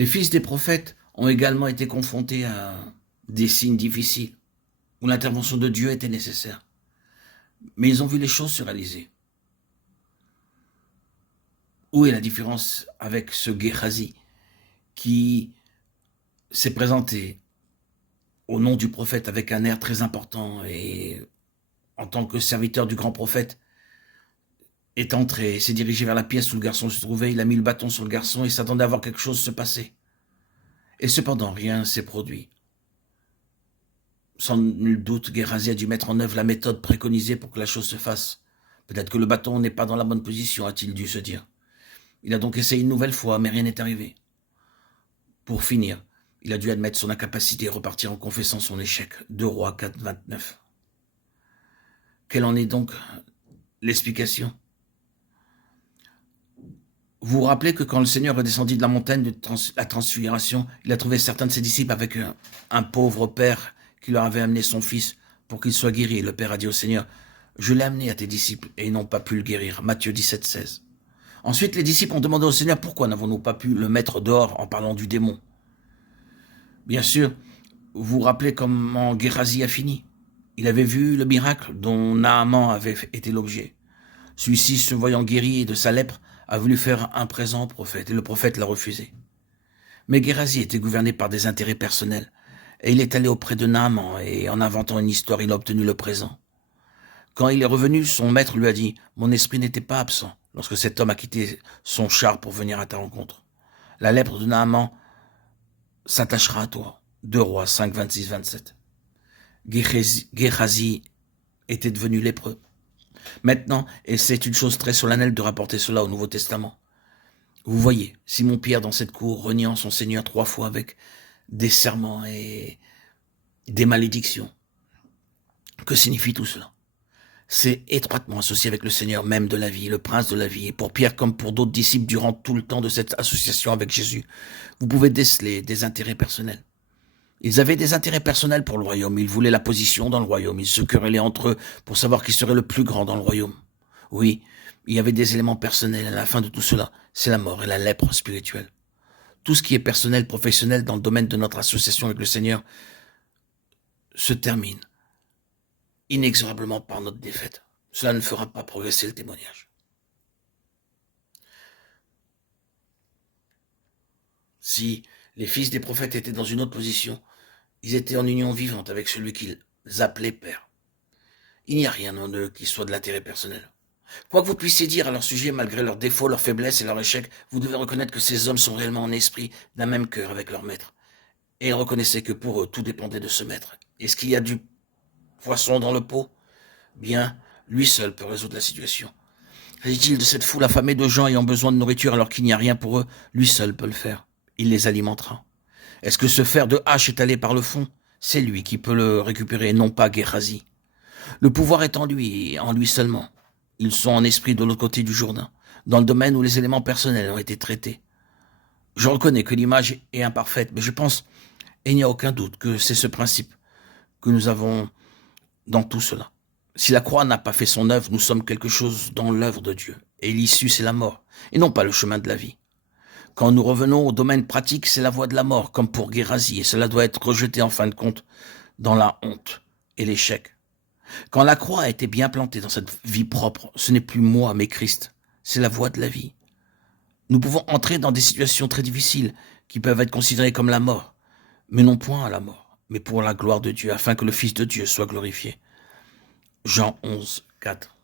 Les fils des prophètes ont également été confrontés à des signes difficiles, où l'intervention de Dieu était nécessaire. Mais ils ont vu les choses se réaliser. Où est la différence avec ce Géhazi qui s'est présenté au nom du prophète avec un air très important et en tant que serviteur du grand prophète est entré, s'est dirigé vers la pièce où le garçon se trouvait, il a mis le bâton sur le garçon et s'attendait à voir quelque chose se passer. Et cependant, rien s'est produit. Sans nul doute, Géhazi a dû mettre en œuvre la méthode préconisée pour que la chose se fasse. Peut-être que le bâton n'est pas dans la bonne position, a-t-il dû se dire. Il a donc essayé une nouvelle fois, mais rien n'est arrivé. Pour finir, il a dû admettre son incapacité et repartir en confessant son échec. 2 Rois 4, 29. Quelle en est donc l'explication? Vous vous rappelez que quand le Seigneur est descendu de la montagne de la transfiguration, il a trouvé certains de ses disciples avec un pauvre père qui leur avait amené son fils pour qu'il soit guéri. Et le père a dit au Seigneur, je l'ai amené à tes disciples et ils n'ont pas pu le guérir. Matthieu 17, 16. Ensuite, les disciples ont demandé au Seigneur pourquoi n'avons-nous pas pu le mettre dehors en parlant du démon. Bien sûr, vous vous rappelez comment Géhazi a fini. Il avait vu le miracle dont Naaman avait été l'objet. Celui-ci, se voyant guéri de sa lèpre, a voulu faire un présent au prophète, et le prophète l'a refusé. Mais Géhazi était gouverné par des intérêts personnels, et il est allé auprès de Naaman, et en inventant une histoire, il a obtenu le présent. Quand il est revenu, son maître lui a dit « Mon esprit n'était pas absent lorsque cet homme a quitté son char pour venir à ta rencontre. La lèpre de Naaman s'attachera à toi. » 2 Rois 5, 26, 27. Géhazi était devenu lépreux. Maintenant, et c'est une chose très solennelle de rapporter cela au Nouveau Testament, vous voyez Simon-Pierre dans cette cour reniant son Seigneur 3 fois avec des serments et des malédictions. Que signifie tout cela? C'est étroitement associé avec le Seigneur même de la vie, le prince de la vie. Et pour Pierre comme pour d'autres disciples durant tout le temps de cette association avec Jésus, vous pouvez déceler des intérêts personnels. Ils avaient des intérêts personnels pour le royaume, ils voulaient la position dans le royaume, ils se querellaient entre eux pour savoir qui serait le plus grand dans le royaume. Oui, il y avait des éléments personnels, à la fin de tout cela, c'est la mort et la lèpre spirituelle. Tout ce qui est personnel, professionnel dans le domaine de notre association avec le Seigneur se termine inexorablement par notre défaite. Cela ne fera pas progresser le témoignage. Si les fils des prophètes étaient dans une autre position, ils étaient en union vivante avec celui qu'ils appelaient Père. Il n'y a rien en eux qui soit de l'intérêt personnel. Quoi que vous puissiez dire à leur sujet, malgré leurs défauts, leurs faiblesses et leurs échecs, vous devez reconnaître que ces hommes sont réellement en esprit d'un même cœur avec leur maître. Et ils reconnaissaient que pour eux, tout dépendait de ce maître. Est-ce qu'il y a du poisson dans le pot? Bien, lui seul peut résoudre la situation. S'agit-il de cette foule affamée de gens ayant besoin de nourriture alors qu'il n'y a rien pour eux? Lui seul peut le faire. Il les alimentera. Est-ce que ce fer de hache est allé par le fond? C'est lui qui peut le récupérer, non pas Géhazi. Le pouvoir est en lui, et en lui seulement. Ils sont en esprit de l'autre côté du Jourdain, dans le domaine où les éléments personnels ont été traités. Je reconnais que l'image est imparfaite, mais je pense, et il n'y a aucun doute, que c'est ce principe que nous avons dans tout cela. Si la croix n'a pas fait son œuvre, nous sommes quelque chose dans l'œuvre de Dieu, et l'issue c'est la mort, et non pas le chemin de la vie. Quand nous revenons au domaine pratique, c'est la voie de la mort, comme pour Géhazi, et cela doit être rejeté en fin de compte dans la honte et l'échec. Quand la croix a été bien plantée dans cette vie propre, ce n'est plus moi, mais Christ. C'est la voie de la vie. Nous pouvons entrer dans des situations très difficiles qui peuvent être considérées comme la mort, mais non point à la mort, mais pour la gloire de Dieu, afin que le Fils de Dieu soit glorifié. Jean 11, 4.